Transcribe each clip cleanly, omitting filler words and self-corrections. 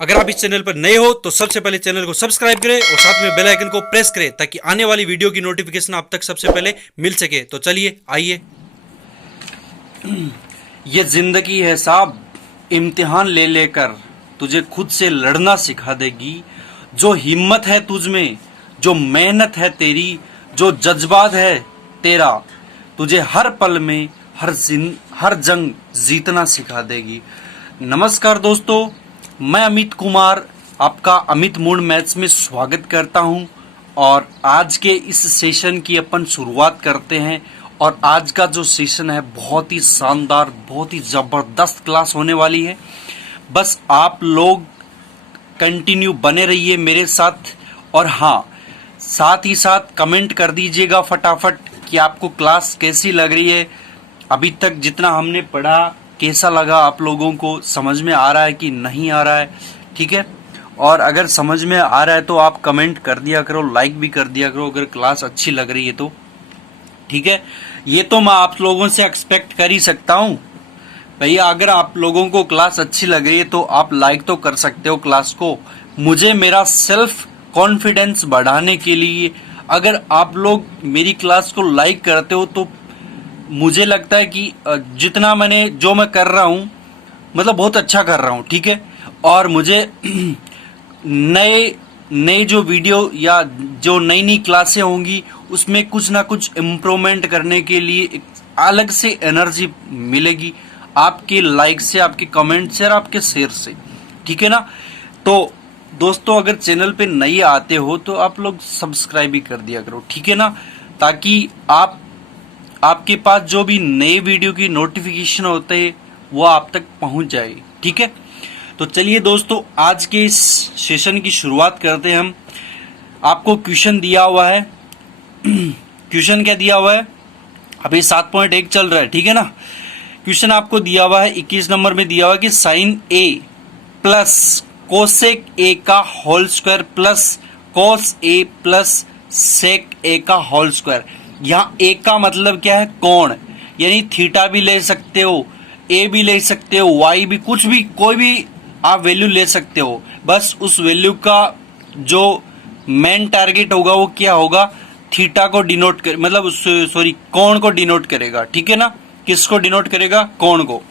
अगर आप इस चैनल पर नए हो तो सबसे पहले चैनल को सब्सक्राइब करें और साथ में बेल आइकन को प्रेस करें ताकि आने वाली वीडियो की नोटिफिकेशन आप तक सबसे पहले मिल सके। तो चलिए आइए। ये जिंदगी है साहब, इम्तिहान ले लेकर तुझे खुद से लड़ना सिखा देगी। जो हिम्मत है तुझ में, जो मेहनत है तेरी, जो जज्बात है तेरा, तुझे हर पल में हर जंग जीतना सिखा देगी। नमस्कार दोस्तों, मैं अमित कुमार आपका अमित मूड मैथ्स में स्वागत करता हूं और आज के इस सेशन की अपन शुरुआत करते हैं। और आज का जो सेशन है बहुत ही शानदार, बहुत ही ज़बरदस्त क्लास होने वाली है। बस आप लोग कंटिन्यू बने रहिए मेरे साथ। और हाँ, साथ ही साथ कमेंट कर दीजिएगा फटाफट कि आपको क्लास कैसी लग रही है। अभी तक जितना हमने पढ़ा कैसा लगा, आप लोगों को समझ में आ रहा है कि नहीं आ रहा है, ठीक है। और अगर समझ में आ रहा है तो आप कमेंट कर दिया करो, लाइक भी कर दिया करो अगर क्लास अच्छी लग रही है तो, ठीक है। ये तो मैं आप लोगों से एक्सपेक्ट कर ही सकता हूँ भैया। अगर आप लोगों को क्लास अच्छी लग रही है तो आप लाइक तो कर सकते हो क्लास को। मुझे मेरा सेल्फ कॉन्फिडेंस बढ़ाने के लिए अगर आप लोग मेरी क्लास को लाइक करते हो तो मुझे लगता है कि जितना जो मैं कर रहा हूँ मतलब बहुत अच्छा कर रहा हूँ, ठीक है। और मुझे नए जो वीडियो या जो नई नई क्लासें होंगी उसमें कुछ ना कुछ इम्प्रूवमेंट करने के लिए एक अलग से एनर्जी मिलेगी आपके लाइक से, आपके कमेंट से और आपके शेयर से, ठीक है ना। तो दोस्तों, अगर चैनल पे नए आते हो तो आप लोग सब्सक्राइब भी कर दिया करो, ठीक है ना, ताकि आपके पास जो भी नए वीडियो की नोटिफिकेशन होते हैं वो आप तक पहुंच जाए, ठीक है। तो चलिए दोस्तों, आज के इस सेशन की शुरुआत करते हैं हम। आपको क्वेश्चन दिया हुआ है। क्वेश्चन क्या दिया हुआ है? अभी 7.1 चल रहा है, ठीक है ना। क्वेश्चन आपको दिया हुआ है 21 नंबर में दिया हुआ है कि sine A plus cosec A का whole square plus cos A plus sec A का होल स्क्वायर। यहाँ ए का मतलब क्या है? कोण, यानी थीटा भी ले सकते हो, ए भी ले सकते हो, वाई भी, कुछ भी, कोई भी आप वैल्यू ले सकते हो। बस उस वैल्यू का जो मेन टारगेट होगा वो क्या होगा? थीटा को डिनोट कर, मतलब सॉरी कोण को डिनोट करेगा, ठीक है ना। किसको डिनोट करेगा? कोण को,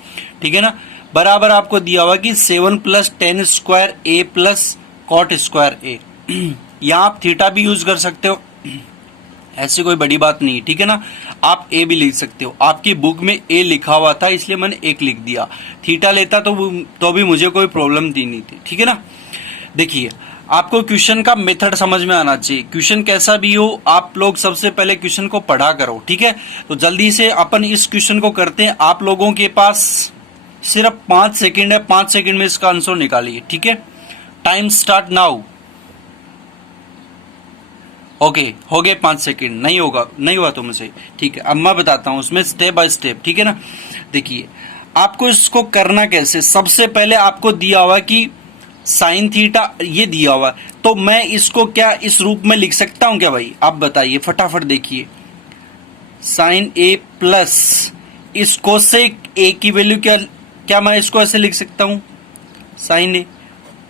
ठीक है ना। बराबर आपको दिया हुआ कि 7 + tan स्क्वायर ए प्लस कॉट स्क्वायर ए। यहाँ आप थीटा भी यूज कर सकते हो, ऐसी कोई बड़ी बात नहीं, ठीक है ना। आप ए भी लिख सकते हो, आपकी बुक में ए लिखा हुआ था इसलिए मैंने एक लिख दिया। थीटा लेता तो भी मुझे कोई प्रॉब्लम दी नहीं थी, ठीक है ना। देखिए, आपको क्वेश्चन का मेथड समझ में आना चाहिए। क्वेश्चन कैसा भी हो, आप लोग सबसे पहले क्वेश्चन को पढ़ा करो, ठीक है। तो जल्दी से अपन इस क्वेश्चन को करते हैं। आप लोगों के पास सिर्फ 5 सेकेंड है, 5 सेकेंड में इसका आंसर निकालिए, ठीक है। Time start now. ओके, हो गए 5 सेकेंड। नहीं हुआ तो मुझे, ठीक है। अब मैं बताता हूं उसमें स्टेप बाय स्टेप, ठीक है ना। देखिए, आपको इसको करना कैसे। सबसे पहले आपको दिया हुआ कि साइन थीटा ये दिया हुआ, तो मैं इसको क्या इस रूप में लिख सकता हूं क्या भाई? आप बताइए फटाफट। देखिए, साइन ए प्लस इसको से ए की वैल्यू क्या मैं इसको ऐसे लिख सकता हूं? साइन ए,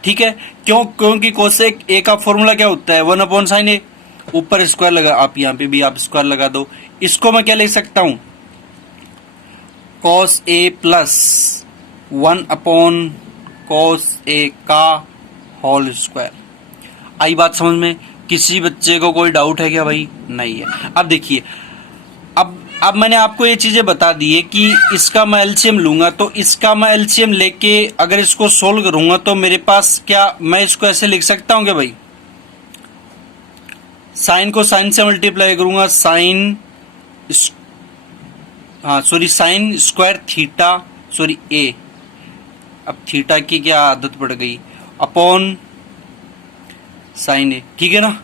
ठीक है। क्योंकि कोसेक ए का फॉर्मूला क्या होता है? 1/sin ए। ऊपर स्क्वायर लगा, आप यहाँ पे भी आप स्क्वायर लगा दो। इसको मैं क्या लिख सकता हूं? cos a plus 1/cos a का होल स्क्वायर। आई बात समझ में? किसी बच्चे को कोई डाउट है क्या भाई? नहीं है। अब देखिए, अब मैंने आपको ये चीजें बता दी है कि इसका मैं एलसीएम लूंगा, तो इसका मैं एलसीएम लेके अगर इसको सोल्व करूंगा तो मेरे पास क्या, मैं इसको ऐसे लिख सकता हूं क्या भाई? साइन को साइन से मल्टीप्लाई करूंगा, साइन स्क्वायर थीटा, सॉरी ए, अब थीटा की क्या आदत पड़ गई, अपॉन साइन ए, ठीक है ना,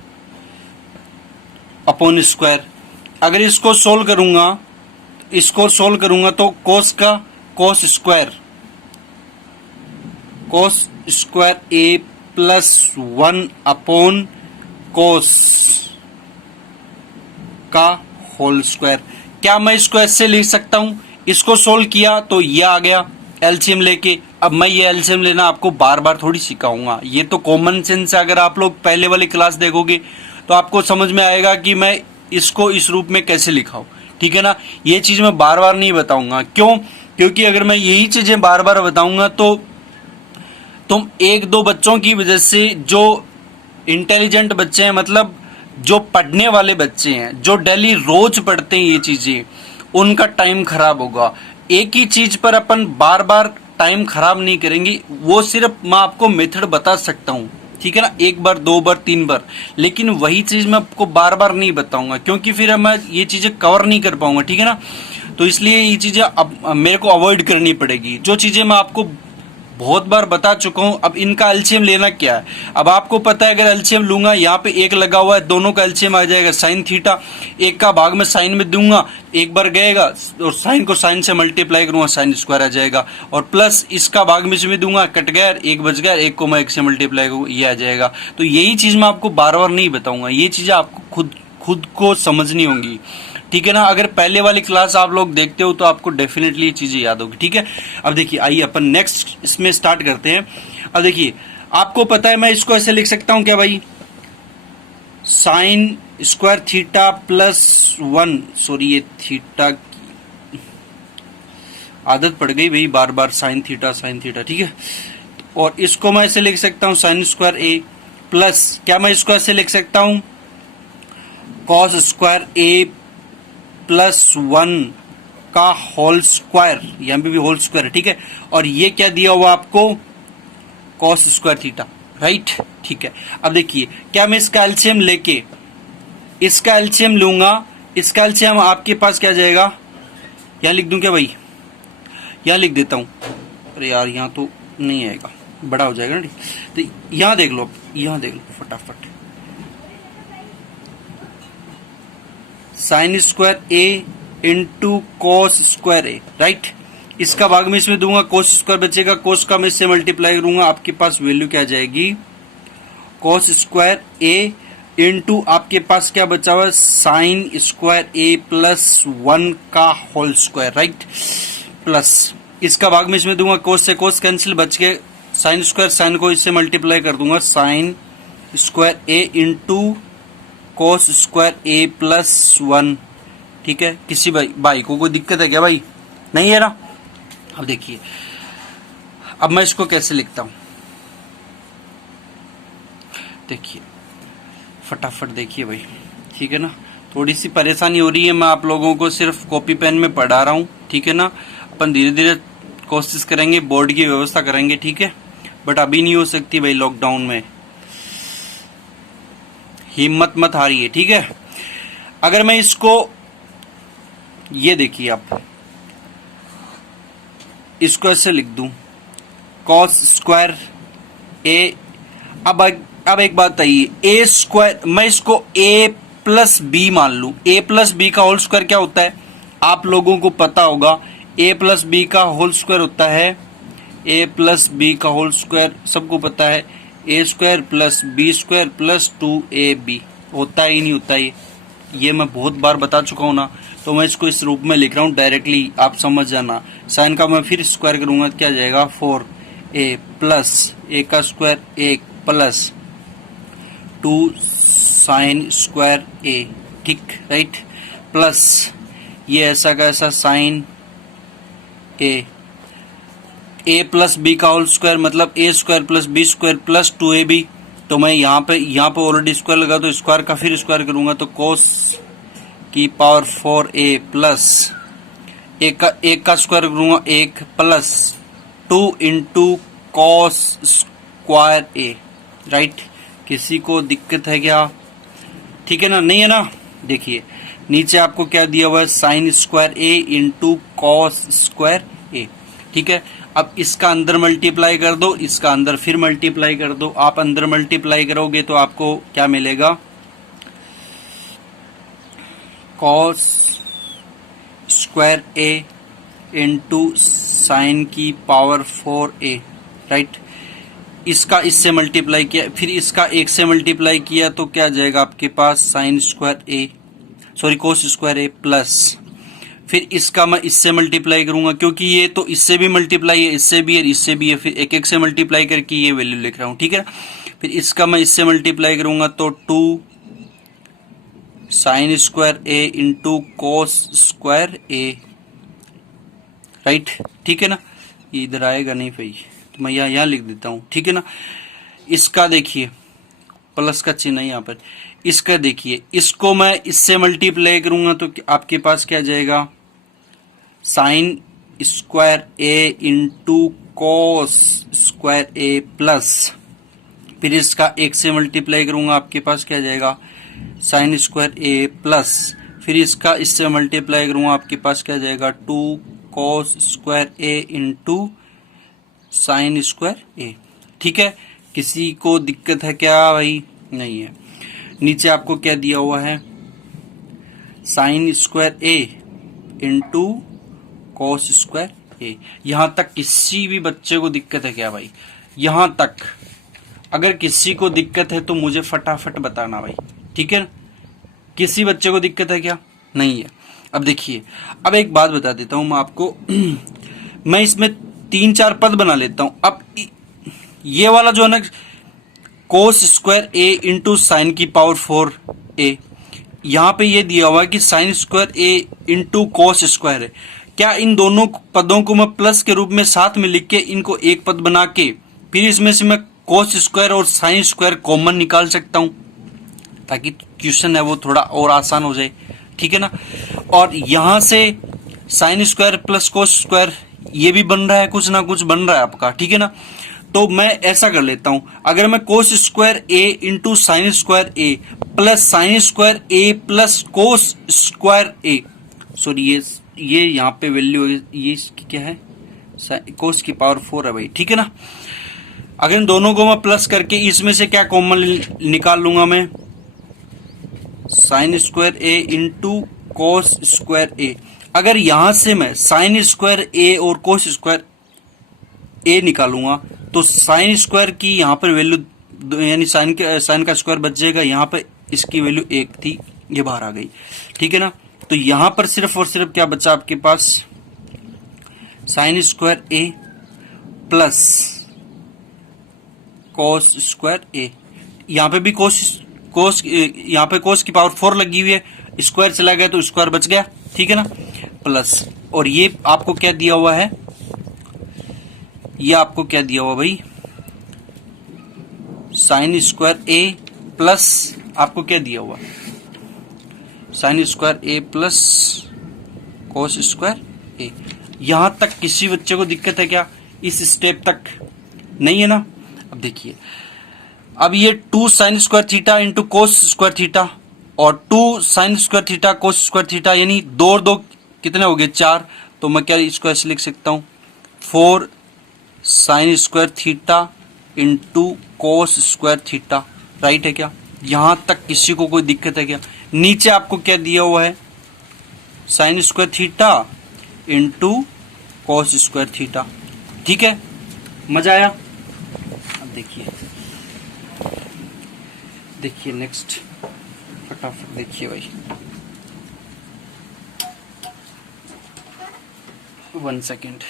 अपॉन स्क्वायर। अगर इसको सोल्व करूंगा तो कोस का कोस स्क्वायर ए प्लस 1/कोस का होल स्क्वायर। क्या मैं इसको ऐसे लिख सकता हूं? इसको सोल्व किया तो ये आ गया, एलसीएम लेके। अब मैं ये एलसीएम लेना आपको बार बार थोड़ी सिखाऊंगा, ये तो कॉमन सेंस है। अगर आप लोग पहले वाली क्लास देखोगे तो आपको समझ में आएगा कि मैं इसको इस रूप में कैसे लिखाऊं, ठीक है ना। ये चीज मैं बार बार नहीं बताऊंगा, क्यों? क्योंकि अगर मैं यही चीजें बार बार बताऊंगा तो तुम एक दो बच्चों की वजह से, जो इंटेलिजेंट बच्चे हैं, मतलब जो पढ़ने वाले बच्चे हैं, जो डेली रोज पढ़ते हैं ये चीजें, उनका टाइम खराब होगा। एक ही चीज पर अपन बार बार टाइम खराब नहीं करेंगे, वो सिर्फ मैं आपको मेथड बता सकता हूँ, ठीक है ना, एक बार, दो बार, तीन बार, लेकिन वही चीज मैं आपको बार बार नहीं बताऊंगा, क्योंकि फिर मैं ये चीजें कवर नहीं कर पाऊंगा, ठीक है ना। तो इसलिए ये चीजें अब मेरे को अवॉइड करनी पड़ेगी। जो चीजें मैं आपको बहुत बार बता चुका हूं, अब इनका एलसीएम लेना क्या है। अब आपको पता है अगर एलसीएम लूंगा, यहाँ पे एक लगा हुआ है, दोनों का एलसीएम आ जाएगा साइन थीटा, एक का भाग में साइन में दूंगा, एक बार गएगा और साइन को साइन से मल्टीप्लाई करूंगा, साइन स्क्वायर आ जाएगा, और प्लस इसका भाग में इसमें दूंगा, कट गया, एक बच गया, एक को मैं एक से मल्टीप्लाई करूंगा, ये आ जाएगा। तो यही चीज मैं आपको बार बार नहीं बताऊंगा, ये चीजें आपको खुद को समझनी होंगी, ठीक है ना। अगर पहले वाली क्लास आप लोग देखते हो तो आपको डेफिनेटली ये चीजें याद होगी, ठीक है। अब देखिए, आइए अपन नेक्स्ट इसमें स्टार्ट करते हैं। अब देखिए, आपको पता है मैं इसको ऐसे लिख सकता हूं क्या भाई, sign square theta plus 1, sorry ये थीटा की आदत पड़ गई भाई, बार बार साइन थीटा, ठीक है। और इसको मैं ऐसे लिख सकता हूं साइन स्क्वायर ए प्लस, क्या मैं इसको ऐसे लिख सकता हूं, कॉस स्क्वायर ए प्लस 1 का होल स्क्वायर, यहां पे भी होल स्क्वायर है, ठीक है। और ये क्या दिया हुआ आपको, कॉस स्क्वायर थीटा, राइट, ठीक है। अब देखिए, क्या मैं इसका एलसीएम लेके इसका एलसीएम लूंगा, इसका एलसीएम आपके पास क्या जाएगा, यहां लिख दूं क्या भाई, यहां लिख देता हूं, अरे यार यहां तो नहीं आएगा, बड़ा हो जाएगा ना, तो यहां देख लो, यहां देख लो फटाफट, साइन स्क्वायर ए इंटू कोस स्क्वायर ए, राइट। इसका भाग में इसमें दूंगा, कोस स्क्वायर बचेगा, कोस का मैं इससे मल्टीप्लाई करूंगा, आपके पास वैल्यू क्या आ जाएगी, कोस स्क्वायर ए इंटू आपके पास क्या बचा हुआ, साइन स्क्वायर ए प्लस 1 का होल स्क्वायर, राइट, प्लस इसका भाग में इसमें दूंगा, कोस से कोस कैंसिल, बच के साइन स्क्वायर, साइन को इससे मल्टीप्लाई कर दूंगा, साइन स्क्वायर ए इंटू कोस स्क्वायर ए प्लस 1, ठीक है। किसी भाई को कोई दिक्कत है क्या भाई, नहीं है ना। अब देखिए, अब मैं इसको कैसे लिखता हूं, देखिए फटाफट देखिए भाई, ठीक है ना। थोड़ी सी परेशानी हो रही है, मैं आप लोगों को सिर्फ कॉपी पेन में पढ़ा रहा हूं, ठीक है ना। अपन धीरे धीरे कोशिश करेंगे, बोर्ड की व्यवस्था करेंगे, ठीक है, बट अभी नहीं हो सकती भाई, लॉकडाउन में हिम्मत मत हारिए, ठीक है। अगर मैं इसको, ये देखिए आप, इसको ऐसे लिख दूं, कॉस स्क्वायर ए, अब एक बात आइए, ए स्क्वायर, मैं इसको ए प्लस बी मान लूं, ए प्लस बी का होल स्क्वायर क्या होता है, आप लोगों को पता होगा, ए प्लस बी का होल स्क्वायर होता है, ए प्लस बी का होल स्क्वायर सबको पता है, A square plus B square plus 2ab, होता ही नहीं होता ये मैं बहुत बार बता चुका हूं ना, तो मैं इसको इस रूप में लिख रहा हूं डायरेक्टली, आप समझ जाना। साइन का मैं फिर स्क्वायर करूंगा, क्या जाएगा, 4a प्लस ए का square 1 plus 2 sine square A, ठीक, राइट, प्लस ये ऐसा का ऐसा साइन ए प्लस बी का होल स्क्वायर, मतलब A square plus B square plus 2ab, तो मैं यहाँ पे ऑलरेडी स्क्वायर लगा, तो स्क्वायर का फिर स्क्वायर करूंगा, तो कोस की पावर 4a प्लस एक का स्क्वायर करूंगा 1 प्लस 2 इंटू कॉस स्क्वायर ए, राइट। किसी को दिक्कत है क्या, ठीक है ना, नहीं है ना। देखिए नीचे आपको क्या दिया हुआ है, sine square A into cos square A, ठीक है। अब इसका अंदर मल्टीप्लाई कर दो, इसका अंदर फिर मल्टीप्लाई कर दो, आप अंदर मल्टीप्लाई करोगे तो आपको क्या मिलेगा, कॉस स्क्वायर ए इंटू साइन की पावर 4a, राइट। इसका इससे मल्टीप्लाई किया, फिर इसका 1 से मल्टीप्लाई किया, तो क्या जाएगा आपके पास, साइन स्क्वायर ए, सॉरी कोस स्क्वायर ए प्लस फिर इसका मैं इससे मल्टीप्लाई करूंगा, क्योंकि ये तो इससे भी मल्टीप्लाई है, इससे भी है, इससे भी है, फिर एक एक से मल्टीप्लाई करके ये वैल्यू लिख रहा हूं, ठीक है ना। फिर इसका मैं इससे मल्टीप्लाई करूंगा तो 2 साइन स्क्वायर ए इंटू कोस स्क्वायर ए, राइट, ठीक है ना। ये इधर आएगा नहीं भाई, तो मैं यहाँ लिख देता हूं, ठीक है ना। इसका देखिए प्लस का चिन्ह है यहाँ पर, इसका देखिए, इसको मैं इससे मल्टीप्लाई करूंगा तो आपके पास क्या जाएगा, साइन स्क्वायर ए इंटू कोस स्क्वायर ए प्लस, फिर इसका एक से मल्टीप्लाई करूंगा, आपके पास क्या जाएगा, साइन स्क्वायर ए प्लस, फिर इसका इससे मल्टीप्लाई करूंगा, आपके पास क्या जाएगा, 2 cos square A into sine square A, ठीक है। किसी को दिक्कत है क्या भाई? नहीं है। नीचे आपको क्या दिया हुआ है, साइन स्क्वायर ए इंटू कोस स्क्वायर ए। यहां तक किसी भी बच्चे को दिक्कत है क्या भाई? यहां तक अगर किसी को दिक्कत है तो मुझे फटाफट बताना भाई, ठीक है। किसी बच्चे को दिक्कत है क्या? नहीं है। अब देखिए, अब एक बात बता देता हूं मैं आपको मैं इसमें 3-4 पद बना लेता हूं। अब ये वाला जो है ना, कोस स्क्वायर ए इंटू साइन की पावर 4 ए, यहां पे ये दिया हुआ है कि साइन स्क्वायर ए इंटू कोस स्क्वायर है। क्या इन दोनों पदों को मैं प्लस के रूप में साथ में लिख के इनको एक पद बना के फिर इसमें से मैं कोस स्क्वायर और साइन स्क्वायर कॉमन निकाल सकता हूं, ताकि क्वेश्चन है वो थोड़ा और आसान हो जाए, ठीक है ना। और यहां से sine square plus cos square ये भी बन रहा है, कुछ ना कुछ बन रहा है आपका, ठीक है ना। तो मैं ऐसा कर लेता हूं, अगर मैं कोस स्क्वायर ए इंटू साइन स्क्वायर ए प्लस साइन स्क्वायर ए प्लस कोस स्क्वायर ए, सॉरी ये यहाँ पे वैल्यू ये इसकी क्या है, कोस की पावर 4 है भाई, ठीक है ना। अगर इन दोनों को मैं प्लस करके इसमें से क्या कॉमन निकाल लूंगा मैं, साइन स्क्वायर ए इंटू कोस स्क्वायर ए। अगर यहां से मैं साइन स्क्वायर ए और कोस स्क्वायर ए निकालूंगा तो साइन स्क्वायर की यहां पर वैल्यू यानी साइन का स्क्वायर बच जाएगा, यहां पर इसकी वैल्यू 1 थी, ये बाहर आ गई, ठीक है ना। तो यहां पर सिर्फ और सिर्फ क्या बचा आपके पास, साइन स्क्वायर ए प्लस कोस स्क्वायर ए। यहां पे भी कोस यहां पे कोस की पावर 4 लगी हुई है, स्क्वायर चला गया तो स्क्वायर बच गया, ठीक है ना, प्लस। और ये आपको क्या दिया हुआ है, ये आपको क्या दिया हुआ भाई, साइन स्क्वायर ए प्लस आपको क्या दिया हुआ, साइन स्क्वायर ए प्लस कोस स्क्वायर ए। यहां तक किसी बच्चे को दिक्कत है क्या? इस स्टेप तक नहीं है ना। अब देखिए, अब ये 2 sine square theta into cos square theta और 2 sine square theta cos square theta, यानी 2 और 2 कितने हो गए, 4। तो मैं क्या इसको ऐसे लिख सकता हूं, 4 sign square theta into cos square theta, right है क्या? यहां तक किसी को कोई दिक्कत है क्या? नीचे आपको क्या दिया हुआ है, sine square theta into cos square theta, ठीक है। मजा आया? अब देखिए नेक्स्ट, फटाफट देखिए भाई, 1 सेकेंड।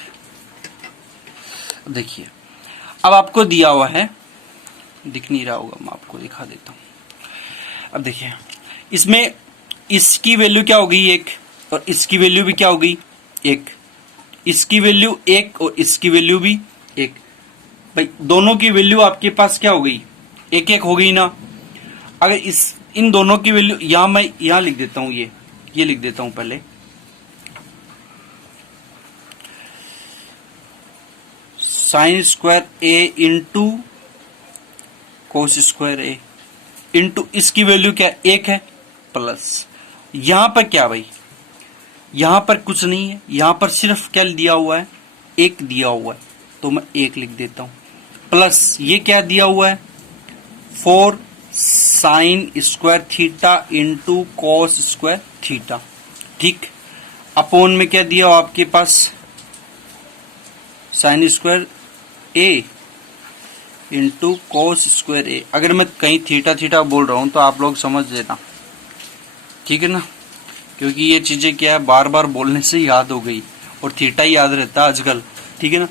देखिए, अब आपको दिया हुआ है, दिख नहीं रहा होगा, मैं आपको दिखा देता हूं। अब देखिए, इसमें इसकी वैल्यू क्या हो गई, 1, और इसकी वैल्यू भी क्या हो गई, 1। इसकी वैल्यू 1 और इसकी वैल्यू भी 1। भाई दोनों की वैल्यू आपके पास क्या हो गई, 1-1 हो गई ना। अगर इन दोनों की वैल्यू यहां मैं यहां लिख देता हूं, ये लिख देता हूं पहले, साइन स्क्वायर ए इंटू कोस स्क्वायर ए इंटू इसकी वैल्यू क्या 1 है, प्लस यहां पर क्या भाई, यहां पर कुछ नहीं है, यहां पर सिर्फ क्या दिया हुआ है, 1 दिया हुआ है, तो मैं 1 लिख देता हूं, प्लस ये क्या दिया हुआ है, 4 sign square theta into cos square theta, ठीक। अपोन में क्या दिया हुआ आपके पास, साइन स्क्वायर ए इंटू कॉस स्क्वायर ए। अगर मैं कहीं थीटा थीटा बोल रहा हूं तो आप लोग समझ लेना, ठीक है ना। क्योंकि ये चीजें क्या है बार बार बोलने से याद हो गई और थीटा ही याद रहता है आजकल, ठीक है ना।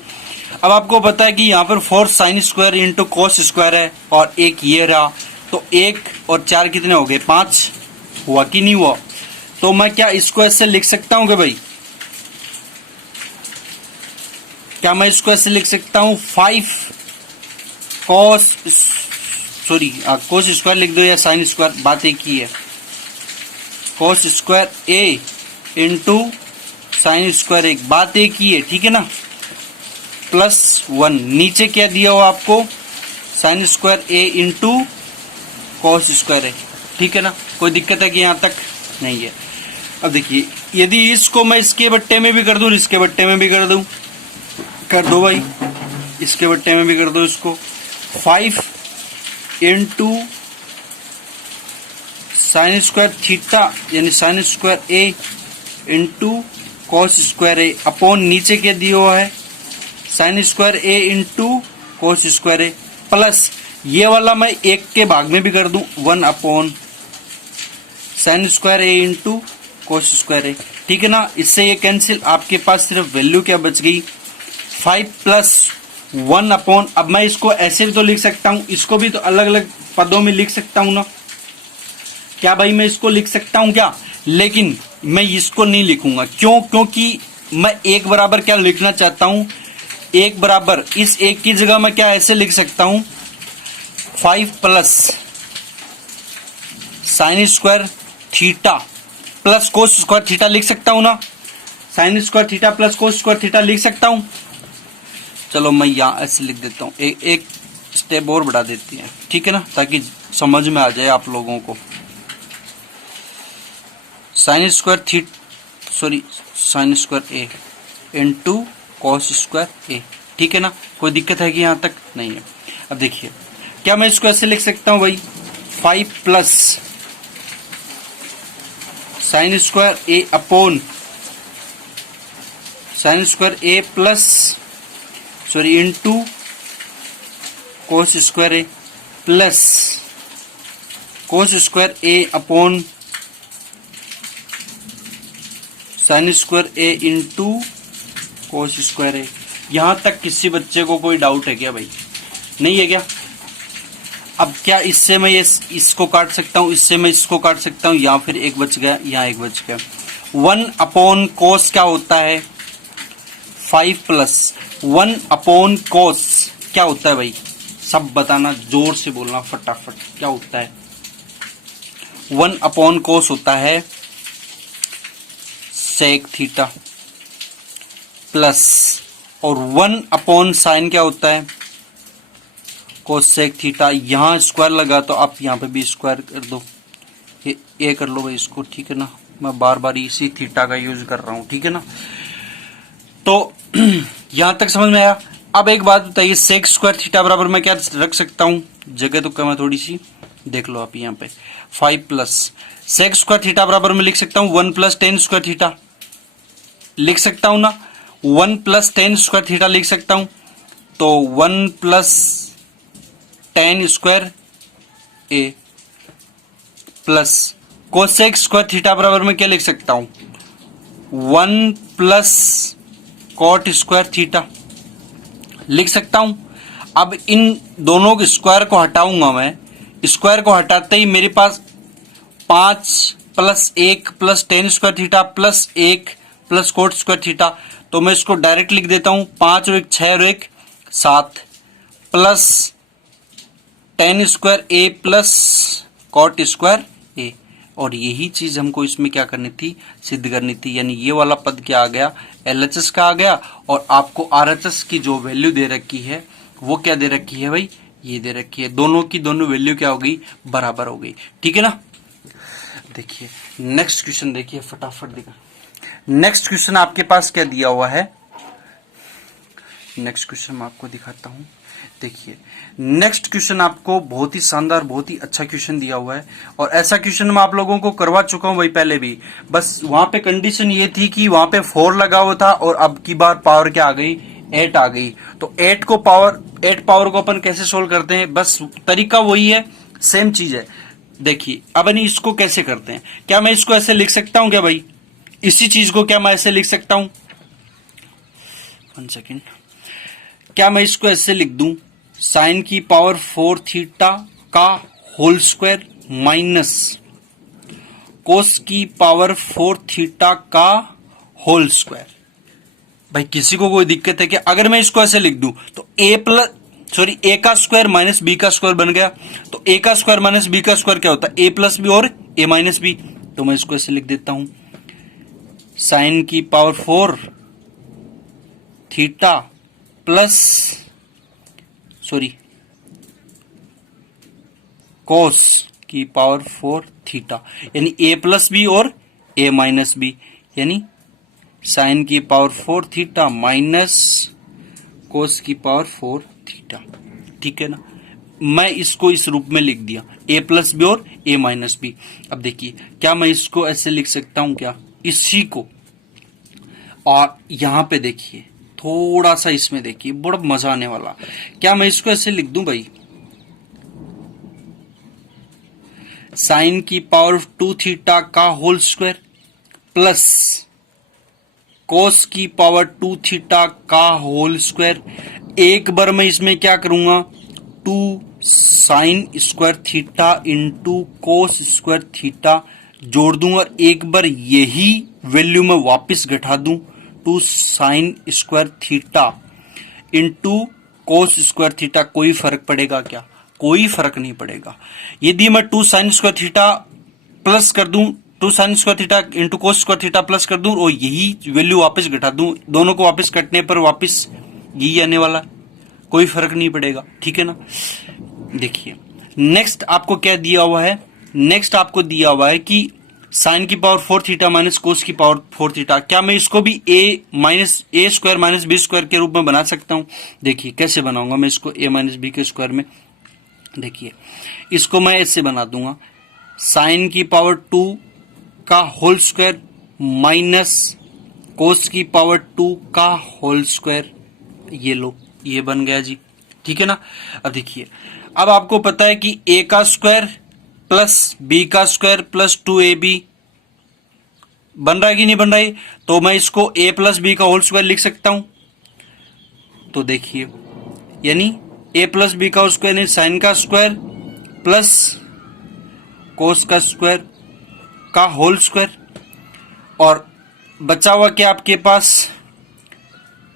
अब आपको पता है कि यहाँ पर 4 sine square into cos square है और एक ये रहा, तो 1 और 4 कितने हो गए 5, हुआ कि नहीं हुआ। तो मैं क्या इसको ऐसे लिख सकता हूँ कि भाई, क्या मैं इसको ऐसे लिख सकता हूँ 5 कोस स्क्वायर लिख दो या साइन स्क्वायर, बात एक ही है। कोस स्क्वायर ए इंटू साइन स्क्वायर एक, बात एक ही है, ठीक है ना। +1 नीचे क्या दिया हो आपको, sign square A into cos square A, ठीक है ना। कोई दिक्कत है कि यहाँ तक नहीं है। अब देखिए यदि इसको मैं इसके बट्टे में भी कर दूं, इसके बट्टे में भी कर दूं, कर दो भाई, इसके बट्टे में भी कर दो इसको। 5 इंटू साइन स्क्वायर थीटा यानी साइन स्क्वायर ए इंटू कॉस स्क्वायर ए अपॉन नीचे क्या दिया हुआ है साइन स्क्वायर ए इंटू कॉस स्क्वायर ए, प्लस ये वाला मैं 1 के भाग में भी कर दूं 1 upon sine square A into cos square A, ठीक है ना। इससे ये कैंसिल, आपके पास सिर्फ वैल्यू क्या बच गई 5 + 1 अपॉन, अब मैं इसको ऐसे भी तो लिख सकता हूं, इसको भी तो अलग अलग पदों में लिख सकता हूं ना, क्या भाई मैं इसको लिख सकता हूं क्या, लेकिन मैं इसको नहीं लिखूंगा। क्यों, क्योंकि मैं एक बराबर क्या लिखना चाहता हूं, एक बराबर इस एक की जगह मैं क्या ऐसे लिख सकता हूं 5 plus sign square theta plus cos square theta लिख सकता हूं ना, sine square theta plus cos square theta लिख सकता हूं। चलो मैं यहां ऐसे लिख देता हूं, एक स्टेप और बढ़ा देती है, ठीक है ना, ताकि समझ में आ जाए आप लोगों को। Sign square A into cos square A, ठीक है ना। कोई दिक्कत है कि यहां तक नहीं है। अब देखिए क्या मैं इसको ऐसे लिख सकता हूं भाई 5 प्लस साइन स्क्वायर ए अपॉन साइन स्क्वायर ए प्लस इंटू कोस स्क्वायर ए प्लस कोस स्क्वायर ए अपॉन साइन स्क्वायर ए इंटू कोस स्क्वायर ए। यहां तक किसी बच्चे को कोई डाउट है क्या भाई, नहीं है क्या। अब क्या इससे मैं इसको काट सकता हूं, इससे मैं इसको काट सकता हूं, यहां फिर एक बच गया, यहां एक बच गया। 1 अपॉन कोस क्या होता है 5 प्लस 1 अपॉन कोस क्या होता है भाई, सब बताना, जोर से बोलना फटाफट, क्या होता है 1 अपॉन कोस होता है सेक थीटा प्लस और 1 अपॉन साइन क्या होता है कोसेक थीटा। यहां स्क्वायर लगा तो आप यहां पे भी स्क्वायर कर दो, ये कर लो भाई इसको, ठीक है ना। मैं बार बार इसी थीटा का यूज कर रहा हूं, ठीक है ना। तो यहां तक समझ में आया। अब एक बात बताइए, सेक स्क्वायर थीटा बराबर मैं क्या रख सकता हूं, जगह तो कम है थोड़ी सी, देख लो आप यहाँ पे 5 प्लस सेक स्क्वायर थीटा बराबर में लिख सकता हूं 1 + tan स्क्वायर थीटा, लिख सकता हूं ना, 1 + tan स्क्वायर थीटा लिख सकता हूं। तो 1 + tan स्क्वायर ए प्लस कोसेक स्क्वायर थीटा बराबर में क्या लिख सकता हूं 1 + cot स्क्वायर थीटा लिख सकता हूं। अब इन दोनों के स्क्वायर को हटाऊंगा मैं, स्क्वायर को हटाते ही मेरे पास 5 + 1 + tan square theta plus 1 + cot square theta. तो मैं इसको डायरेक्ट लिख देता हूं 5 और 1 6 और 1 7 प्लस tan स्क्वायर ए प्लस cot स्क्वायर ए। और यही चीज हमको इसमें क्या करनी थी, सिद्ध करनी थी। यानी ये वाला पद क्या आ गया, LHS का आ गया, और आपको RHS की जो वैल्यू दे रखी है वो क्या दे रखी है भाई, ये दे रखी है। दोनों की दोनों वैल्यू क्या हो गई, बराबर हो गई, ठीक है ना। देखिए नेक्स्ट क्वेश्चन, देखिए फटाफट दिखा। नेक्स्ट क्वेश्चन आपके पास क्या दिया हुआ है, नेक्स्ट क्वेश्चन मैं आपको दिखाता हूं। देखिए नेक्स्ट क्वेश्चन आपको बहुत ही शानदार, बहुत ही अच्छा क्वेश्चन दिया हुआ है, और ऐसा क्वेश्चन मैं आप लोगों को करवा चुका हूं भाई पहले भी। बस वहां पे कंडीशन ये थी कि वहां पे 4 लगा हुआ था, और अब की बार पावर क्या आ गई, 8 आ गई। तो 8 पावर को अपन कैसे सोल्व करते हैं, बस तरीका वही है, सेम चीज है। देखिए अब नहीं, इसको कैसे करते हैं, क्या मैं इसको ऐसे लिख सकता हूं क्या भाई, इसी चीज को क्या मैं ऐसे लिख सकता हूं, 1 सेकेंड, क्या मैं इसको ऐसे लिख दूं, साइन की पावर 4 थीटा का होल स्क्वायर माइनस कोस की पावर 4 थीटा का होल स्क्वायर। भाई किसी को कोई दिक्कत है क्या, अगर मैं इसको ऐसे लिख दूं तो ए का स्क्वायर माइनस बी का स्क्वायर बन गया, तो ए का स्क्वायर माइनस बी का स्क्वायर क्या होता है, ए प्लस बी और ए माइनस बी। तो मैं इसको ऐसे लिख देता हूं, साइन की पावर 4 थीटा प्लस कोस की पावर 4 थीटा, यानी ए प्लस बी और ए माइनस बी, यानी साइन की पावर 4 थीटा माइनस कोस की पावर 4 थीटा। ठीक है ना, मैं इसको इस रूप में लिख दिया, ए प्लस बी और ए माइनस बी। अब देखिए क्या मैं इसको ऐसे लिख सकता हूं क्या, इसी को, और यहां पे देखिए थोड़ा सा इसमें देखिए बड़ा मजा आने वाला, क्या मैं इसको ऐसे लिख दूं भाई, साइन की पावर 2 थीटा का होल स्क्वायर प्लस कोस की पावर 2 थीटा का होल स्क्वायर, एक बार मैं इसमें क्या करूंगा, 2 sine square theta into cos square theta जोड़ दूं, और एक बार यही वैल्यू में वापस घटा दूं, 2 sine square theta into cos square theta. कोई फर्क पड़ेगा क्या, कोई फर्क नहीं पड़ेगा। यदि मैं 2 साइन स्क्वायर थीटा प्लस कर दूं, 2 sine square theta into cos square theta plus कर दूं और यही वैल्यू वापस घटा दूं, दोनों को वापस कटने पर वापस यही आने वाला, कोई फर्क नहीं पड़ेगा। ठीक है ना, देखिए नेक्स्ट आपको क्या दिया हुआ है, नेक्स्ट आपको दिया हुआ है कि साइन की पावर 4 थीटा माइनस कोस की पावर 4 थीटा, क्या मैं इसको भी ए स्क्वायर माइनस बी स्क्वायर के रूप में बना सकता हूं। देखिए कैसे बनाऊंगा मैं इसको, ए माइनस बी के स्क्वायर में, देखिए इसको मैं ऐसे बना दूंगा, साइन की पावर 2 का होल स्क्वायर माइनस कोस की पावर 2 का होल स्क्वायर, ये लो ये बन गया जी। ठीक है ना, अब देखिए अब आपको पता है कि ए का स्क्वायर प्लस बी का स्क्वायर प्लस 2ab बन रहा है कि नहीं बन रहा है, तो मैं इसको ए प्लस बी का होल स्क्वायर लिख सकता हूं। तो देखिए यानी ए प्लस बी का स्क्वायर यानी साइन का स्क्वायर प्लस कोस का स्क्वायर का होल स्क्वायर, और बचा हुआ क्या आपके पास,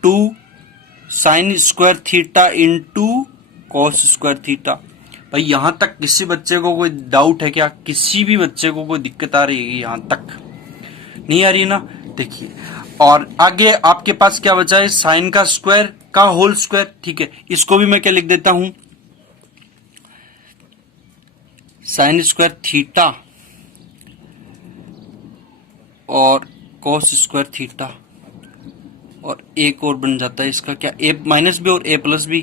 2 sine square theta into cos square theta. भाई यहां तक किसी बच्चे को कोई डाउट है क्या, किसी भी बच्चे को कोई दिक्कत आ रही है, यहां तक नहीं आ रही ना। देखिए और आगे आपके पास क्या बचा है, साइन का स्क्वायर का होल स्क्वायर। ठीक है, इसको भी मैं क्या लिख देता हूं, साइन स्क्वायर थीटा और कोस स्क्वायर थीटा, और एक और बन जाता है इसका क्या, ए माइनस बी और ए प्लस बी,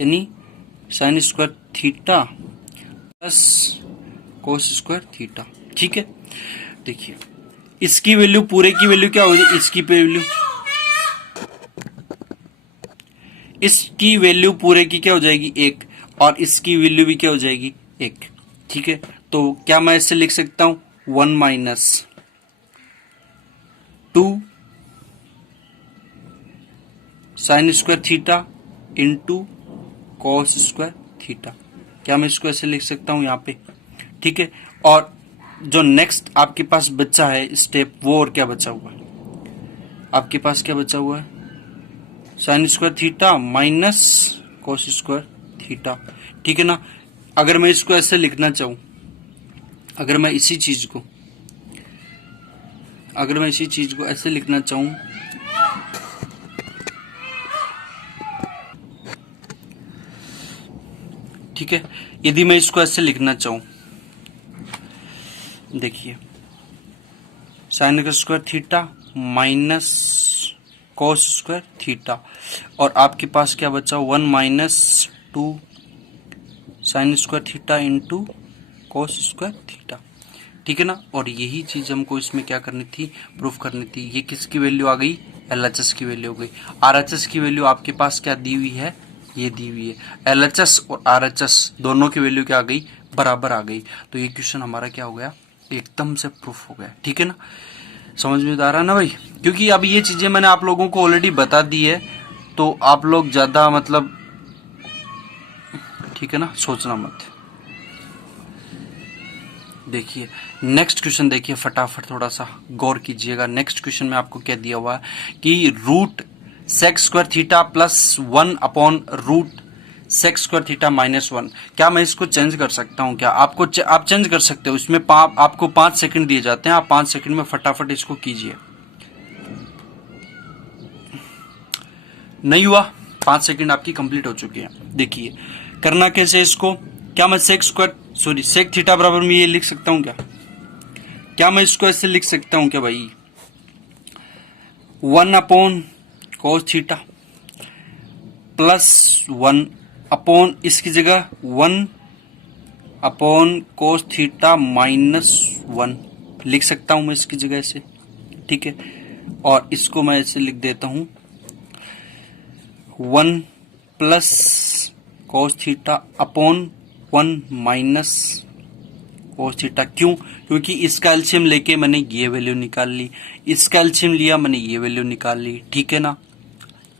यानी sign square theta plus cos square theta. ठीक है, देखिए इसकी वैल्यू पूरे की वैल्यू क्या हो जाएगी, इसकी वैल्यू पूरे की क्या हो जाएगी 1, और इसकी वैल्यू भी क्या हो जाएगी 1। ठीक है, तो क्या मैं इसे लिख सकता हूं, 1 minus 2 sine square theta into cos square theta, क्या मैं इसको ऐसे लिख सकता हूं यहाँ पे। ठीक है, और जो नेक्स्ट आपके पास बचा है स्टेप, वो और क्या बचा हुआ है आपके पास, क्या बचा हुआ है, sine square theta minus cos square theta. ठीक है ना, अगर मैं इसको ऐसे लिखना चाहूं, अगर मैं इसी चीज को ऐसे लिखना चाहूं, ठीक है, यदि मैं इसको ऐसे लिखना चाहूं, देखिए साइन का square theta minus cos square theta, और आपके पास क्या बचा, 1 minus 2 sine square theta into cos square theta. ठीक है ना, और यही चीज हमको इसमें क्या करनी थी, प्रूफ करनी थी। ये किसकी वैल्यू आ गई, एलएचएस की वैल्यू हो गई। आरएचएस की वैल्यू आपके पास क्या दी हुई है, ये दी हुई है। एलएचएस और आरएचएस दोनों की वैल्यू क्या आ गई, बराबर आ गई। तो ये क्वेश्चन हमारा क्या हो गया, एकदम से प्रूफ हो गया। ठीक है ना, समझ में आ रहा है ना भाई, क्योंकि अब ये चीजें मैंने आप लोगों को ऑलरेडी बता दी है, तो आप लोग ज्यादा मतलब, ठीक है ना, सोचना मत। देखिए नेक्स्ट क्वेश्चन, देखिए फटाफट थोड़ा सा गौर कीजिएगा। नेक्स्ट क्वेश्चन में आपको क्या दिया हुआ है कि root sec square theta plus 1 upon root sec square theta minus 1। क्या मैं इसको चेंज कर सकता हूं? क्या आप चेंज कर सकते हो। इसमें आपको 5 सेकंड दिए जाते हैं, आप 5 सेकंड में फटाफट इसको कीजिए। नहीं हुआ, 5 सेकंड आपकी कंप्लीट हो चुकी है। देखिए करना कैसे इसको, क्या मैं सेक थीटा बराबर में ये लिख सकता हूं? क्या मैं इसको ऐसे लिख सकता हूं क्या भाई, 1 upon cos theta plus 1 upon, इसकी जगह 1 अपॉन कोस थीटा माइनस 1 लिख सकता हूं मैं इसकी जगह से। ठीक है, और इसको मैं ऐसे लिख देता हूं 1 plus cos theta upon 1 minus cos theta. क्यों? क्योंकि इसका एलसीएम लेके मैंने ये वैल्यू निकाल ली, इसका एलसीएम लिया मैंने ये वैल्यू निकाल ली। ठीक है ना,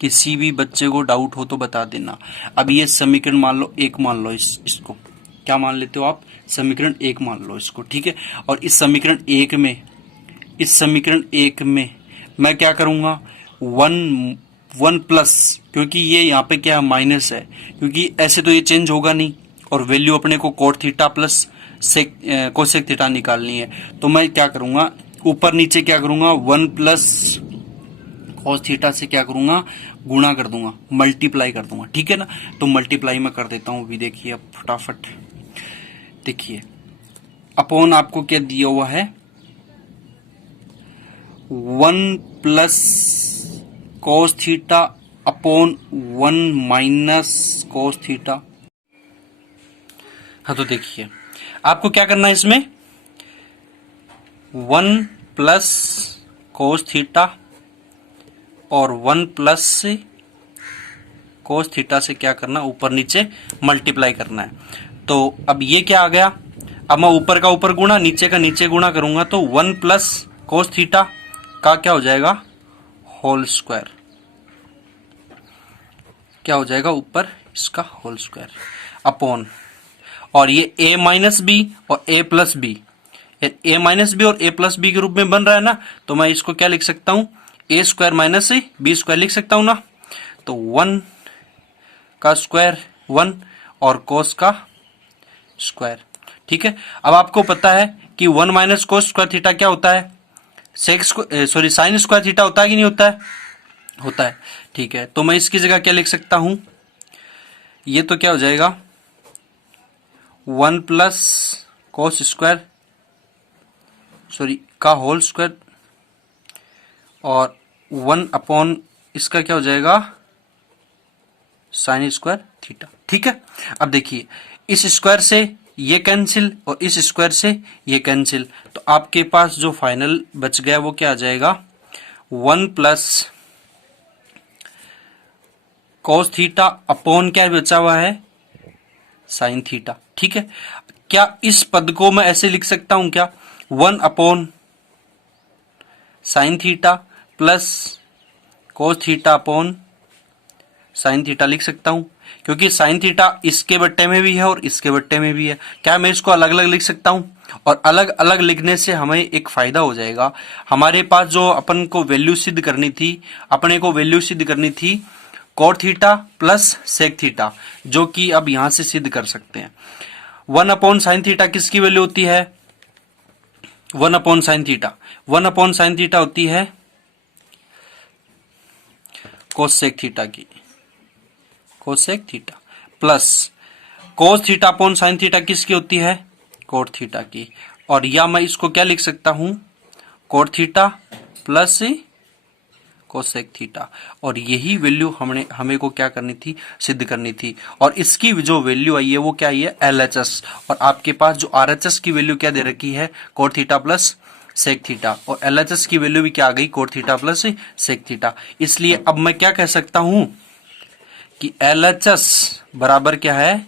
किसी भी बच्चे को डाउट हो तो बता देना। अब ये समीकरण मान लो 1 मान लो, इसको क्या मान लेते हो आप, समीकरण 1 मान लो इसको। ठीक है, और इस समीकरण 1 में मैं क्या करूंगा, 1 प्लस, क्योंकि ये यहाँ पे क्या माइनस है, क्योंकि ऐसे तो ये चेंज होगा नहीं, और वैल्यू अपने को coat theta plus cosec theta निकालनी है। तो मैं क्या करूंगा, ऊपर नीचे क्या करूंगा, 1 प्लस कोस थीटा से क्या करूंगा, गुणा कर दूंगा, मल्टीप्लाई कर दूंगा। ठीक है ना, तो मल्टीप्लाई में कर देता हूं अभी। देखिए अब फटाफट देखिए, अपॉन आपको क्या दिया हुआ है, 1 plus cos theta upon 1 minus cos theta. हाँ तो देखिए आपको क्या करना है, इसमें 1 प्लस कोस थीटा और 1 प्लस कोस थीटा से क्या करना, ऊपर नीचे मल्टीप्लाई करना है। तो अब ये क्या आ गया, अब मैं ऊपर का ऊपर गुणा, नीचे का नीचे गुणा करूंगा, तो 1 प्लस कोस थीटा का क्या हो जाएगा, होल स्क्वायर। क्या हो जाएगा, ऊपर इसका होल स्क्वायर अपॉन, और ये a माइनस बी और a plus B, a minus B और a प्लस बी के रूप में बन रहा है ना, तो मैं इसको क्या लिख सकता हूं, a square minus B square लिख सकता हूं ना। तो 1 का स्क्वायर 1 और कोस का स्क्वायर। ठीक है, अब आपको पता है कि 1 माइनस कोस स्क्वायर थीटा क्या होता है, साइन स्क्वायर थीटा होता है कि नहीं होता है, होता है। ठीक है, तो मैं इसकी जगह क्या लिख सकता हूं, ये तो क्या हो जाएगा, 1 प्लस कोस स्क्वायर का होल स्क्वायर और 1 अपॉन इसका क्या हो जाएगा, साइन स्क्वायर थीटा। ठीक है, अब देखिए इस स्क्वायर से ये कैंसिल और इस स्क्वायर से ये कैंसिल, तो आपके पास जो फाइनल बच गया वो क्या आ जाएगा, 1 प्लस कोस थीटा अपॉन क्या बचा हुआ है, साइन थीटा। ठीक है, क्या इस पद को मैं ऐसे लिख सकता हूं क्या, 1 upon sine theta plus cos theta upon sine theta लिख सकता हूं, क्योंकि साइन थीटा इसके बट्टे में भी है और इसके बट्टे में भी है। क्या मैं इसको अलग अलग लिख सकता हूं, और अलग अलग लिखने से हमें एक फायदा हो जाएगा। हमारे पास जो अपन को वैल्यू सिद्ध करनी थी, अपने को वैल्यू सिद्ध करनी थी cot theta plus sec theta, जो कि अब यहां से सिद्ध कर सकते हैं। 1 अपॉन साइन थीटा किसकी वैल्यू होती है, 1 upon sine theta, 1 upon sine theta होती है कोसेक थीटा की, cosec theta plus cos theta upon sine theta किसकी होती है, कोट थीटा की। और या मैं इसको क्या लिख सकता हूं, coat theta plus cosec theta, और यही वैल्यू हमें को क्या करनी थी, सिद्ध करनी थी। और इसकी जो वैल्यू आई है वो क्या आई है, LHS, और आपके पास जो RHS की वैल्यू क्या दे रखी है, cot theta plus sec theta, और LHS की वैल्यू भी क्या आ गई, cot theta plus sec theta. इसलिए अब मैं क्या कह सकता हूं कि LHS बराबर क्या है,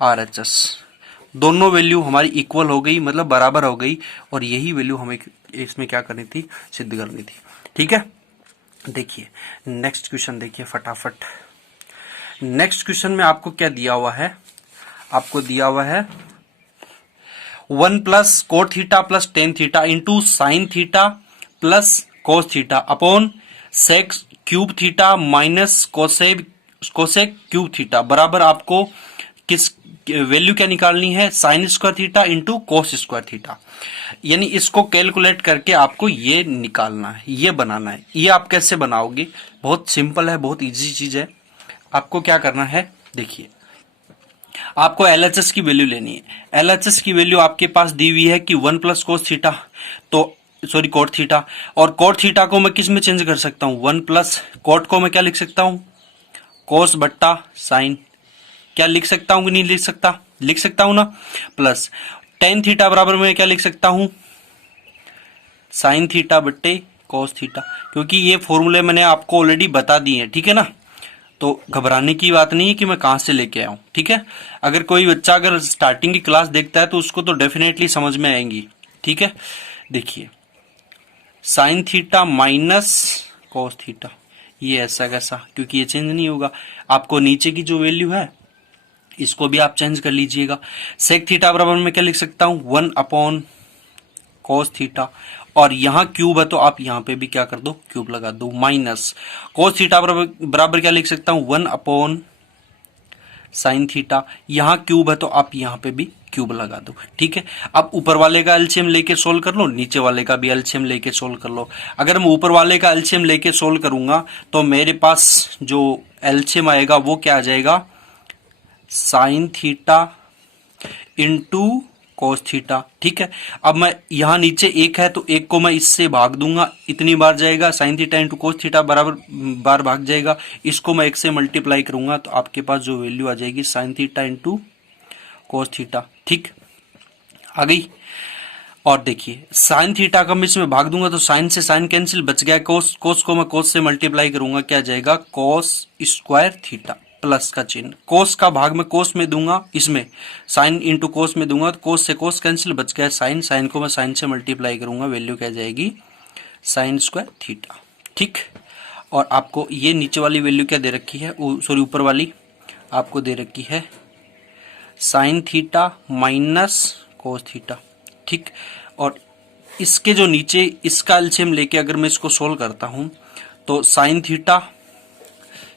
RHS, दोनों वैल्यू हमारी इक्वल हो गई, मतलब बराबर हो गई, और यही वैल्यू हमें इसमें क्या करनी थी, सिद्ध करनी थी। ठीक है, देखिए नेक्स्ट क्वेश्चन देखिए फटाफट। नेक्स्ट क्वेश्चन में आपको क्या दिया हुआ है, आपको दिया हुआ है 1 plus cot theta plus tan theta into sine theta plus cos theta upon sec cube theta minus cosec cube theta बराबर आपको किस वैल्यू क्या निकालनी है, sine square theta into cos square theta. यानी इसको कैलकुलेट करके आपको ये निकालना है, ये बनाना है। ये आप कैसे बनाओगे, बहुत सिंपल है, बहुत इजी चीज है। आपको क्या करना है, देखिए आपको LHS की वैल्यू लेनी है। LHS की वैल्यू आपके पास दी हुई है कि 1 प्लस कोस थीटा, तो सॉरी कोट थीटा, और कोट थीटा को मैं किस में चेंज कर सकता हूं, 1 प्लस कोट को मैं क्या लिख सकता हूं, कोस बट्टा साइन। क्या लिख सकता हूं कि नहीं लिख सकता, लिख सकता हूं ना। प्लस टेन थीटा बराबर मैं क्या लिख सकता हूं, साइन थीटा बट्टे कोस थीटा, क्योंकि ये फॉर्मूले मैंने आपको ऑलरेडी बता दिए हैं। ठीक है ना, तो घबराने की बात नहीं है कि मैं कहां से लेके आऊं। ठीक है, अगर कोई बच्चा अगर स्टार्टिंग की क्लास देखता है तो उसको तो डेफिनेटली समझ में आएंगी। ठीक है, देखिए sign theta minus cos theta, ये ऐसा कैसा, क्योंकि ये चेंज नहीं होगा। आपको नीचे की जो वैल्यू है इसको भी आप चेंज कर लीजिएगा। सेक थीटा बराबर में क्या लिख सकता हूं, 1 अपॉन कोस थीटा, और यहां क्यूब है तो आप यहां पे भी क्या कर दो, क्यूब लगा दो, माइनस कोस थीटा बराबर क्या लिख सकता हूं, 1 अपॉन साइन थीटा, यहां क्यूब है तो आप यहां पे भी क्यूब लगा दो। ठीक है, अब ऊपर वाले का एलसीएम लेके सोल्व कर लो, नीचे वाले का भी एलसीएम लेके सोल्व कर लो। अगर मैं ऊपर वाले का एलसीएम लेके सोल्व करूंगा तो मेरे पास जो एलसीएम आएगा वो क्या आ जाएगा, sign theta into cos theta. ठीक है, अब मैं यहां नीचे एक है तो एक को मैं इससे भाग दूंगा, इतनी बार जाएगा, sign theta into cos theta बराबर बार भाग जाएगा, इसको मैं एक से मल्टीप्लाई करूंगा तो आपके पास जो वैल्यू आ जाएगी sine theta into cos theta. ठीक, आ गई। और देखिए साइन थीटा का मैं इसमें भाग दूंगा तो साइन से साइन कैंसिल, बच गया कोस, कोस को मैं कोस से मल्टीप्लाई करूंगा, क्या जाएगा, कोस स्क्वायर थीटा, प्लस का चिन्ह, कोस का भाग में कोस में दूंगा, इसमें साइन इंटू कोस में दूंगा तो कोस से कोस कैंसिल, बच गया साइन, साइन को मैं साइन से मल्टीप्लाई करूंगा, वैल्यू क्या जाएगी, साइन स्क्वायर थीटा। ठीक, और आपको ये नीचे वाली वैल्यू क्या दे रखी है, सॉरी ऊपर वाली आपको दे रखी है sign theta minus cos theta. ठीक, और इसके जो नीचे इसका एलसीएम लेके अगर मैं इसको सोल्व करता हूं तो साइन थीटा,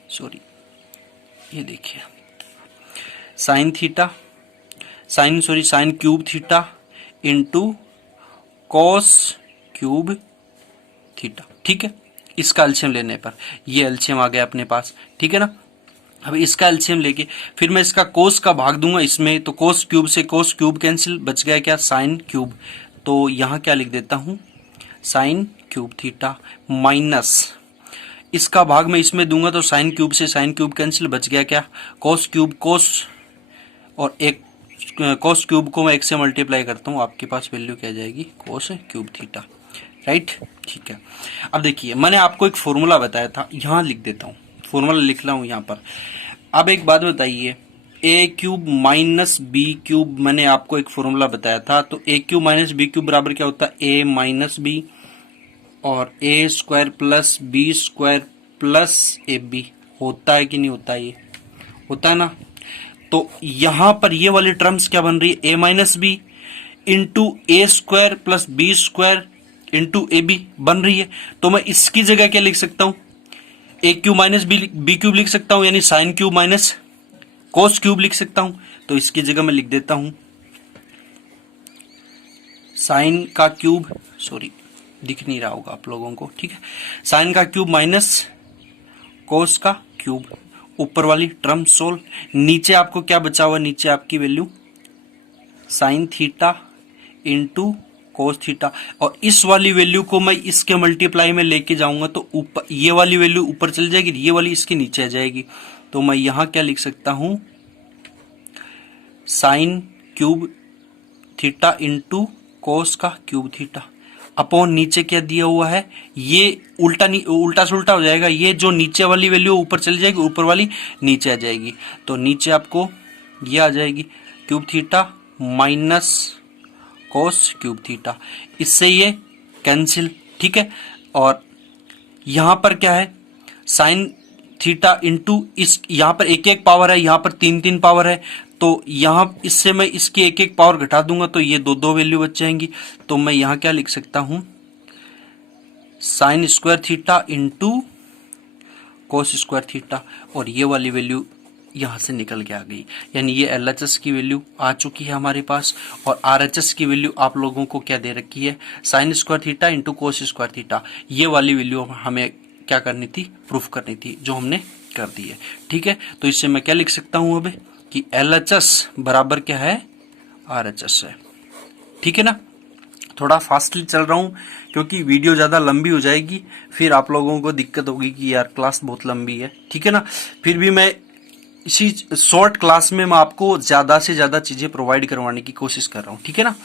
सॉरी ये देखिए sine theta, sine cube theta into cos cube theta. ठीक है, इसका एलसीएम लेने पर ये एलसीएम आ गया अपने पास। ठीक है ना, अब इसका एलसीएम लेके फिर मैं इसका कोस का भाग दूंगा इसमें, तो कोस क्यूब से कोस क्यूब कैंसिल, बच गया क्या, साइन क्यूब, तो यहां क्या लिख देता हूं, साइन क्यूब थीटा माइनस इसका भाग में इसमें दूंगा तो साइन क्यूब से साइन क्यूब कैंसिल, बच गया क्या, कोस क्यूब कोस, और एक कोस क्यूब को मैं एक से मल्टीप्लाई करता हूं, आपके पास वैल्यू क्या जाएगी, कोस क्यूब थीटा। राइट, ठीक है। अब देखिए मैंने आपको एक फॉर्मूला बताया था, यहां लिख देता हूं, फॉर्मूला लिख रहा हूं यहां पर। अब एक बात बताइए, A cube minus B cube, मैंने आपको एक फॉर्मूला बताया था, तो A cube minus B cube बराबर क्या होता है, ए माइनस बी, और A square plus B square plus A B, होता है कि नहीं होता है, ये होता है ना। तो यहां पर ये वाली टर्म्स क्या बन रही है, A minus B into A square plus B square into A B बन रही है। तो मैं इसकी जगह क्या लिख सकता हूं, ए क्यूब माइनस बी क्यूब लिख सकता हूं, यानी sine cube minus cos cube लिख सकता हूं। तो इसकी जगह मैं लिख देता हूं साइन का क्यूब, सॉरी दिख नहीं रहा होगा आप लोगों को, ठीक है, साइन का क्यूब माइनस कोस का क्यूब, ऊपर वाली टर्म सोल्व, नीचे आपको क्या बचा हुआ, नीचे आपकी value sign theta into cos theta, और इस वाली वैल्यू को मैं इसके मल्टीप्लाई में लेके जाऊंगा तो ऊपर ये वाली वैल्यू ऊपर चल जाएगी, ये वाली इसके नीचे आ जाएगी। तो मैं यहां क्या लिख सकता हूं, साइन क्यूब थीटा इंटू कोस का क्यूब थीटा, अपॉन नीचे क्या दिया हुआ है, ये उल्टा सुल्टा हो जाएगा, ये जो नीचे वाली वैल्यू ऊपर चली जाएगी, ऊपर वाली नीचे आ जाएगी। तो नीचे आपको ये आ जाएगी cube theta minus cos cube theta, इससे ये कैंसिल, ठीक है। और यहां पर क्या है, साइन थीटा इंटू इस, यहां पर एक एक पावर है, यहां पर तीन तीन पावर है, तो यहां इससे मैं इसकी एक एक पावर घटा दूंगा तो ये दो दो वैल्यू बच जाएंगी। तो मैं यहां क्या लिख सकता हूं, sine square theta into cos square theta, और ये वाली वैल्यू यहां से निकल के आ गई। यानी ये LHS की वैल्यू आ चुकी है हमारे पास, और RHS की वैल्यू आप लोगों को क्या दे रखी है, sine square theta into cos square theta. ये वाली वैल्यू हमें क्या करनी थी, प्रूफ करनी थी, जो हमने कर दी है, ठीक है। तो इससे मैं क्या लिख सकता हूं अब कि LHS बराबर क्या है, RHS है, ठीक है ना। थोड़ा फास्टली चल रहा हूं क्योंकि वीडियो ज्यादा लंबी हो जाएगी, फिर आप लोगों को दिक्कत होगी कि यार क्लास बहुत लंबी है, ठीक है ना। फिर भी मैं इसी शॉर्ट क्लास में मैं आपको ज्यादा से ज्यादा चीजें प्रोवाइड करवाने की कोशिश कर रहा हूं, ठीक है ना।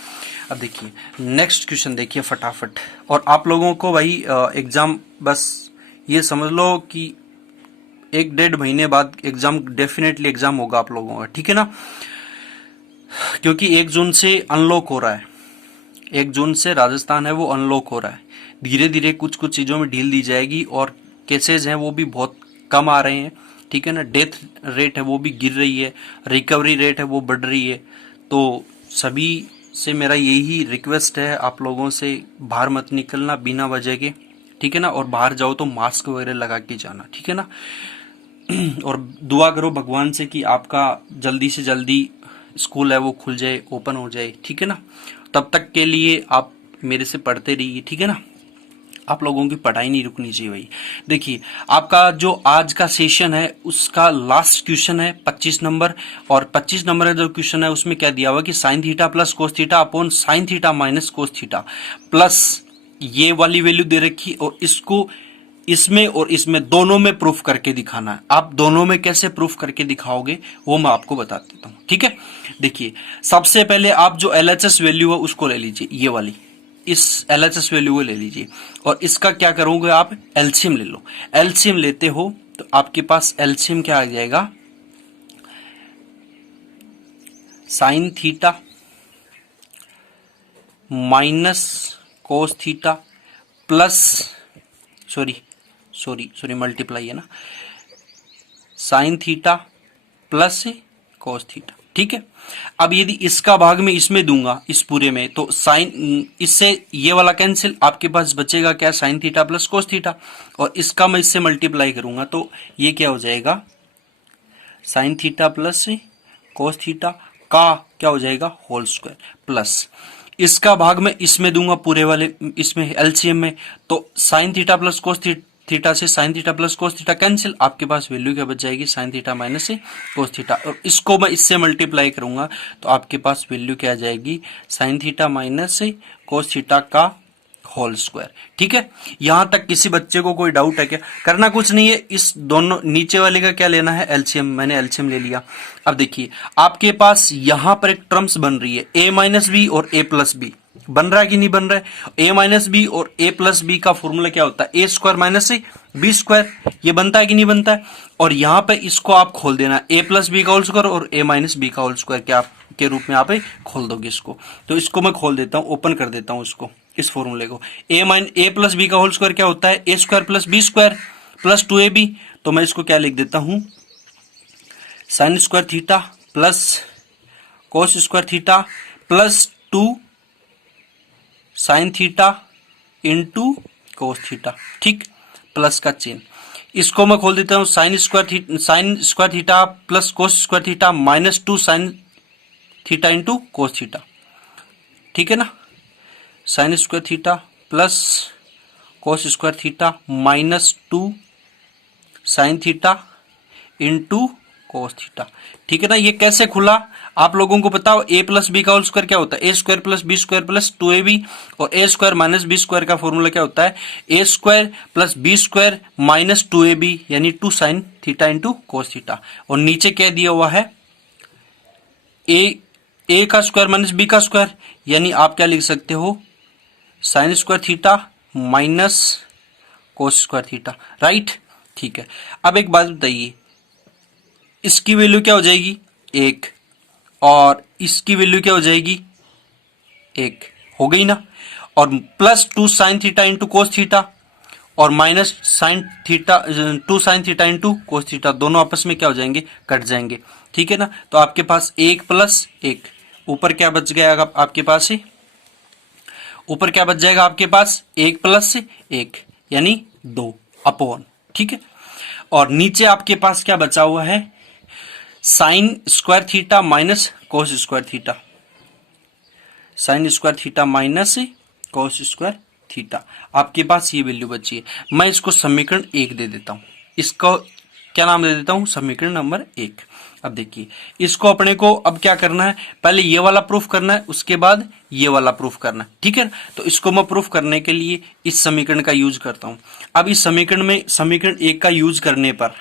अब देखिए नेक्स्ट क्वेश्चन देखिए फटाफट। और आप लोगों को भाई एग्जाम, बस ये समझ लो कि 1-1.5 महीने बाद एग्जाम, डेफिनेटली एग्जाम होगा आप लोगों का, ठीक है ना। क्योंकि 1 जून से अनलॉक हो रहा है, 1 जून से राजस्थान है वो अनलॉक हो रहा है। धीरे धीरे कुछ कुछ चीजों में ढील दी जाएगी, और केसेज हैं वो भी बहुत कम आ रहे हैं, ठीक है ना। डेथ रेट है वो भी गिर रही है, रिकवरी रेट है वो बढ़ रही है। तो सभी से मेरा यही रिक्वेस्ट है, आप लोगों से बाहर मत निकलना बिना वजह के, ठीक है ना। और बाहर जाओ तो मास्क वगैरह लगा के जाना, ठीक है ना। और दुआ करो भगवान से कि आपका जल्दी से जल्दी स्कूल है वो खुल जाए, ओपन हो जाए, ठीक है ना। तब तक के लिए आप मेरे से पढ़ते रहिए, ठीक है ना। आप लोगों की पढ़ाई नहीं रुकनी चाहिए भाई। देखिए आपका जो आज का सेशन है उसका लास्ट क्वेश्चन है 25 नंबर, और 25 नंबर का जो क्वेश्चन है उसमें क्या दिया हुआ कि sign theta plus cos theta upon sine theta minus cos theta, plus ये वाली वैल्यू दे रखी, और इसको इसमें और इसमें दोनों में प्रूफ करके दिखाना है। आप दोनों में कैसे प्रूफ करके दिखाओगे वो मैं आपको बता देता हूं, ठीक है। देखिए सबसे पहले आप जो LHS वैल्यू है उसको ले लीजिए, ये वाली, इस LHS वैल्यू को ले लीजिए, और इसका क्या करोगे आप, एलसीएम ले लो। एलसीएम लेते हो तो आपके पास एलसीएम क्या आ जाएगा, sign theta minus cos theta plus, sorry multiply है ना, sign theta plus cos theta, ठीक है। अब यदि इसका भाग में इसमें दूंगा, इस पूरे में, तो साइन, इससे ये वाला कैंसिल, आपके पास बचेगा क्या, sign theta plus cos theta, और इसका मैं इससे मल्टीप्लाई करूंगा तो ये क्या हो जाएगा, sign theta plus cos theta का क्या हो जाएगा, होल स्क्वायर, प्लस इसका भाग में इसमें दूंगा पूरे वाले, इसमें एलसीएम में, तो sine theta plus cos theta से sine theta plus cos theta cancel, आपके पास वैल्यू क्या बच जाएगी, sine theta minus cos theta, और इसको मैं इससे मल्टीप्लाई करूंगा तो आपके पास वैल्यू क्या आ जाएगी, sine theta minus cos theta का होल स्क्वायर, ठीक है। यहां तक किसी बच्चे को कोई डाउट है क्या, करना कुछ नहीं है, इस दोनों नीचे वाले का क्या लेना है, एलसीएम, मैंने एलसीएम ले लिया। अब देखिए आपके पास यहां पर एक टर्म्स बन रही है, a माइनस बी और a प्लस बी, बन रहा है कि नहीं बन रहा है। a माइनस बी और a प्लस बी का फॉर्मूला क्या होता है, a square minus B square, ये बनता है कि नहीं बनता है। और यहां पे इसको आप खोल देना, a प्लस बी का होल स्क्वायर और a माइनस बी का होल स्क्वायर क्या के रूप में आप खोल दोगे इसको। तो इसको मैं खोल देता हूं, ओपन कर देता हूं इसको, इस फॉर्मूले को। a प्लस बी का होल स्क्वायर क्या होता है, a square plus B square plus 2ab। तो मैं इसको क्या लिख देता हूं, sine square theta plus cos square theta plus 2 sine theta into cos theta, ठीक, प्लस का चिन्ह। इसको मैं खोल देता हूं, sine square theta plus cos square theta minus 2 sine theta into cos theta, ठीक है ना। Sine square theta plus cos square theta minus 2 sine theta into cos theta, ठीक है ना। ये कैसे खुला आप लोगों को बताओ, a प्लस बी का होल स्क्वायर क्या होता है, a square plus B square plus 2ab, और a square minus B square का फॉर्मूला क्या होता है, a square plus B square minus 2ab, यानी 2 sine theta into cos theta. और नीचे क्या दिया हुआ है, a का स्क्वायर माइनस बी का स्क्वायर, यानी आप क्या लिख सकते हो, sine square theta minus cos square theta, right, ठीक है। अब एक बात बताइए, इसकी वैल्यू क्या हो जाएगी 1, और इसकी वैल्यू क्या हो जाएगी, 1 हो गई ना। और plus 2 sine theta into cos theta और minus sine theta 2 sine theta into cos theta, दोनों आपस में क्या हो जाएंगे, कट जाएंगे। ठीक है ना। तो आपके पास 1 प्लस 1, ऊपर क्या बच गया आपके पास ही, ऊपर क्या बच जाएगा आपके पास, 1 प्लस 1 यानी 2 अपॉन। ठीक है। और नीचे आपके पास क्या बचा हुआ है, sine square theta minus cos square theta, sign square theta minus cos square theta, आपके पास ये वैल्यू बची है। मैं इसको समीकरण 1 दे देता हूं, इसको क्या नाम दे देता हूं, समीकरण नंबर 1। अब देखिए इसको अपने को अब क्या करना है, पहले ये वाला प्रूफ करना है, उसके बाद ये वाला प्रूफ करना है। ठीक है। तो इसको मैं प्रूफ करने के लिए इस समीकरण का यूज करता हूं। अब इस समीकरण में समीकरण 1 का यूज करने पर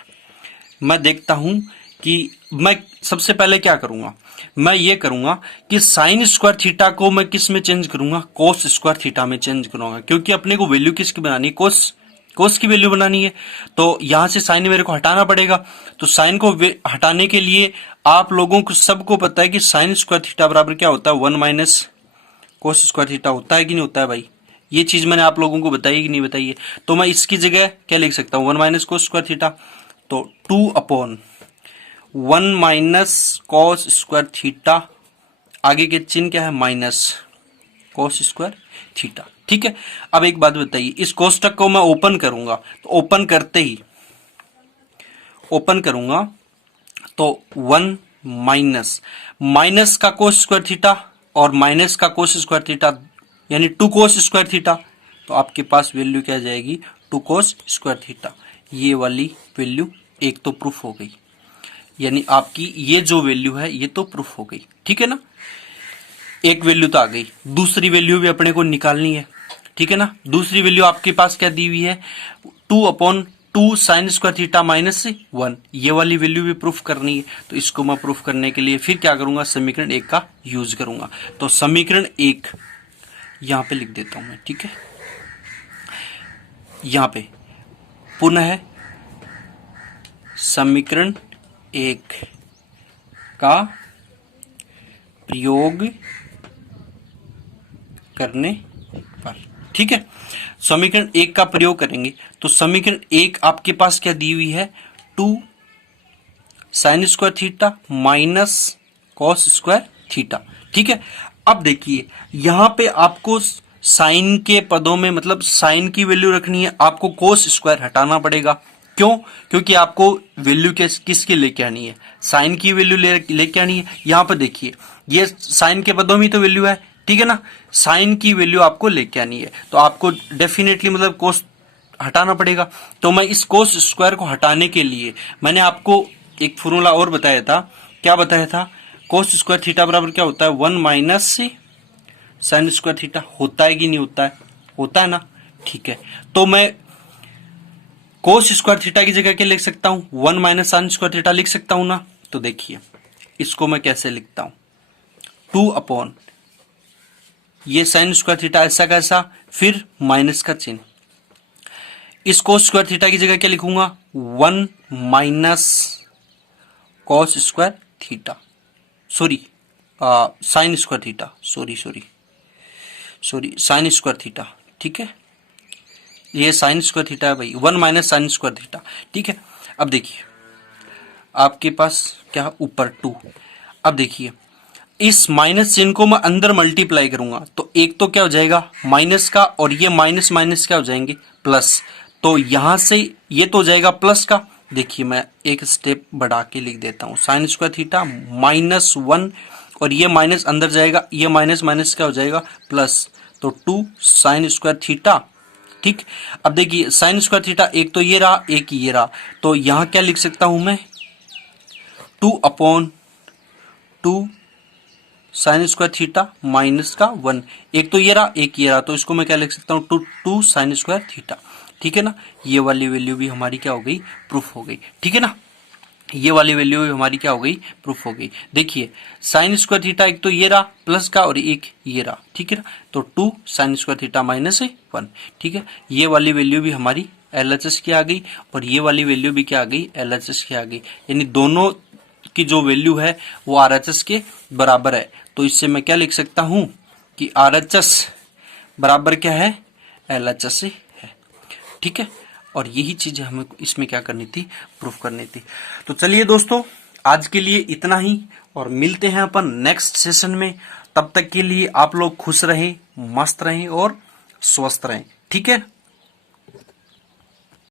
मैं देखता हूं कि मैं सबसे पहले क्या करूंगा, मैं ये करूंगा कि साइन स्क्वायर थीटा को मैं किस में चेंज करूंगा, कोस स्क्वायर थीटा में चेंज करूंगा, क्योंकि अपने को वैल्यू किसकी बनानी है, कोस की वैल्यू बनानी है। तो यहां से साइन मेरे को हटाना पड़ेगा। तो साइन को हटाने के लिए आप लोगों को सबको पता है कि साइन स्क्वायर थीटा बराबर क्या होता है, 1 माइनस कोस स्क्वायर थीटा होता है कि नहीं होता है भाई, ये चीज मैंने आप लोगों को बताई कि नहीं बताई है। तो मैं इसकी जगह क्या लिख सकता हूं, 1 माइनस कोस स्क्वायर थीटा, तो 2 upon 1 minus cos square theta, आगे के चिन्ह क्या है, माइनस कॉस स्क्वायर थीटा। ठीक है। अब एक बात बताइए, इस कोष्टक को मैं ओपन करूंगा, तो ओपन करते ही ओपन करूंगा तो 1 माइनस का कोस स्क्वायर थीटा और माइनस का कोस स्क्वायर थीटा यानी 2 कोस स्क्वायर थीटा, तो आपके पास वैल्यू क्या जाएगी, 2 कोस स्क्वायर थीटा। ये वाली वैल्यू एक तो प्रूफ हो गई, यानी आपकी ये जो वैल्यू है ये तो प्रूफ हो गई। ठीक है ना, एक वैल्यू तो आ गई, दूसरी वैल्यू भी अपने को निकालनी है। ठीक है ना। दूसरी वैल्यू आपके पास क्या दी हुई है, 2 upon 2 sine square theta minus 1, ये वाली वैल्यू भी प्रूफ करनी है। तो इसको मैं प्रूफ करने के लिए फिर क्या करूंगा, समीकरण 1 का यूज करूंगा। तो समीकरण 1 यहां पे लिख देता हूं मैं। ठीक है। यहां पे पुनः समीकरण 1 का प्रयोग करने पर, ठीक है, समीकरण 1 का प्रयोग करेंगे। तो समीकरण 1 आपके पास क्या दी हुई है, 2 sine square theta minus cos square theta. ठीक है। अब देखिए यहां पे आपको साइन के पदों में मतलब साइन की वैल्यू रखनी है, आपको कोस स्क्वायर हटाना पड़ेगा। क्यों, क्योंकि आपको वैल्यू किसकी लेके आनी है, साइन की वैल्यू लेके आनी है। यहां पर देखिए ये साइन के पदों में तो वैल्यू है, ठीक है ना, साइन की वैल्यू आपको लेके आनी है, तो आपको डेफिनेटली मतलब कोस हटाना पड़ेगा। तो मैं इस कोस स्क्वायर को हटाने के लिए मैंने आपको एक फॉर्मूला और बताया था। क्या बताया था, कोस स्क्वायर थीटा बराबर क्या होता है, 1 माइनस साइन स्क्वायर थीटा। होता है कि नहीं होता है, होता है ना। ठीक है। तो मैं कोस स्क्वायर थीटा की जगह क्या लिख सकता हूं, 1 माइनस साइन स्क्वायर थीटा लिख सकता हूं ना। तो देखिए इसको मैं कैसे लिखता हूं, 2 अपॉन ये साइन स्क्वायर थीटा ऐसा कैसा, फिर माइनस का चिन्ह, इस कोस स्क्वायर थीटा की जगह क्या लिखूंगा, 1 minus cos square theta, sorry sine square theta, sorry sine square theta. ठीक है, ये साइन स्क्वायर थीटा है भाई, 1 माइनस साइन स्क्वायर थीटा। ठीक है। अब देखिए आपके पास क्या ऊपर 2, अब देखिए इस माइनस चिन्ह को मैं अंदर मल्टीप्लाई करूंगा तो एक तो क्या हो जाएगा माइनस का, और ये माइनस माइनस क्या हो जाएंगे प्लस, तो यहां से ये तो हो जाएगा प्लस का। देखिए मैं एक स्टेप बढ़ा के लिख देता हूं, साइन स्क्वायर थीटा -1 और ये माइनस अंदर जाएगा, ये माइनस माइनस क्या हो जाएगा प्लस, तो 2 साइन स्क्वायर थीटा। ठीक। अब देखिए साइन स्क्वायर थीटा एक तो ये रहा, एक ये रहा, तो यहां क्या लिख सकता हूं मैं, 2 upon 2 sine square theta minus का 1, एक तो ये रहा एक ये रहा, तो इसको मैं क्या लिख सकता हूँ, 2 साइन स्क्वायर थीटा। ठीक है ना, ये वाली वैल्यू भी हमारी क्या हो गई, प्रूफ हो गई। ठीक है ना, ये वाली वैल्यू भी हमारी क्या हो गई, प्रूफ हो गई। देखिए साइन स्क्वायर थीटा एक तो ये रहा प्लस का और एक ये रहा, ठीक है ना, तो 2 साइन स्क्वायर थीटा माइनस 1। ठीक है, ये वाली वैल्यू भी हमारी LHS की आ गई और ये वाली वैल्यू भी क्या आ गई, LHS की आ गई, यानी दोनों की जो वैल्यू है वो RHS के बराबर है। तो इससे मैं क्या लिख सकता हूं कि RHS बराबर क्या है, LHS से है। ठीक है, और यही चीज हमें इसमें क्या करनी थी, प्रूफ करनी थी। तो चलिए दोस्तों, आज के लिए इतना ही और मिलते हैं अपन नेक्स्ट सेशन में। तब तक के लिए आप लोग खुश रहें, मस्त रहें और स्वस्थ रहें। ठीक है।